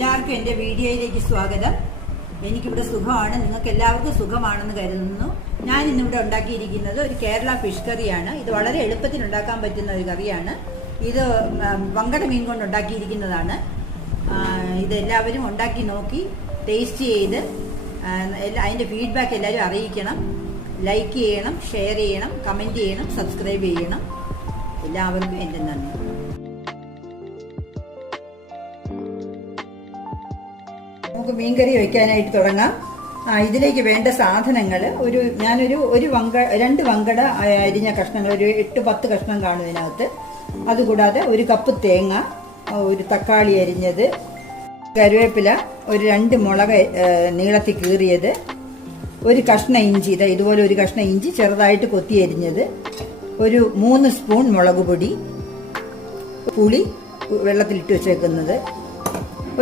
എല്ലാവർക്കും എൻ്റെ വീഡിയോയിലേക്ക് സ്വാഗതം. എനിക്കിവിടെ സുഖമാണ്, നിങ്ങൾക്ക് എല്ലാവർക്കും സുഖമാണെന്ന് കരുതുന്നു. ഞാൻ ഇന്നിവിടെ ഉണ്ടാക്കിയിരിക്കുന്നത് ഒരു കേരള ഫിഷ് കറിയാണ്. ഇത് വളരെ എളുപ്പത്തിൽ ഉണ്ടാക്കാൻ പറ്റുന്ന ഒരു കറിയാണ്. ഇത് വങ്കട മീൻ കൊണ്ട് ഉണ്ടാക്കിയിരിക്കുന്നതാണ്. ഇത് എല്ലാവരും ഉണ്ടാക്കി നോക്കി ടേസ്റ്റ് ചെയ്ത് അതിൻ്റെ ഫീഡ്ബാക്ക് എല്ലാവരും അറിയിക്കണം. ലൈക്ക് ചെയ്യണം, ഷെയർ ചെയ്യണം, കമൻറ്റ് ചെയ്യണം, സബ്സ്ക്രൈബ് ചെയ്യണം. എല്ലാവർക്കും എൻ്റെ നന്ദി. നമുക്ക് മീൻകറി വയ്ക്കാനായിട്ട് തുടങ്ങാം. ഇതിലേക്ക് വേണ്ട സാധനങ്ങൾ രണ്ട് വങ്കട അരിഞ്ഞ കഷ്ണങ്ങൾ, ഒരു 8-10 കഷ്ണം കാണും ഇതിനകത്ത്. അതുകൂടാതെ 1 കപ്പ് തേങ്ങ, ഒരു തക്കാളി അരിഞ്ഞത്, കറിവേപ്പില, ഒരു 2 മുളക് നീളത്തിൽ കീറിയത്, ഒരു കഷ്ണം ഇഞ്ചി, ഇതുപോലെ ഒരു കഷ്ണം ഇഞ്ചി ചെറുതായിട്ട് കൊത്തി അരിഞ്ഞത്, ഒരു 3 സ്പൂൺ മുളക് പൊടി, പുളി വെള്ളത്തിലിട്ട് വെച്ചേക്കുന്നത്,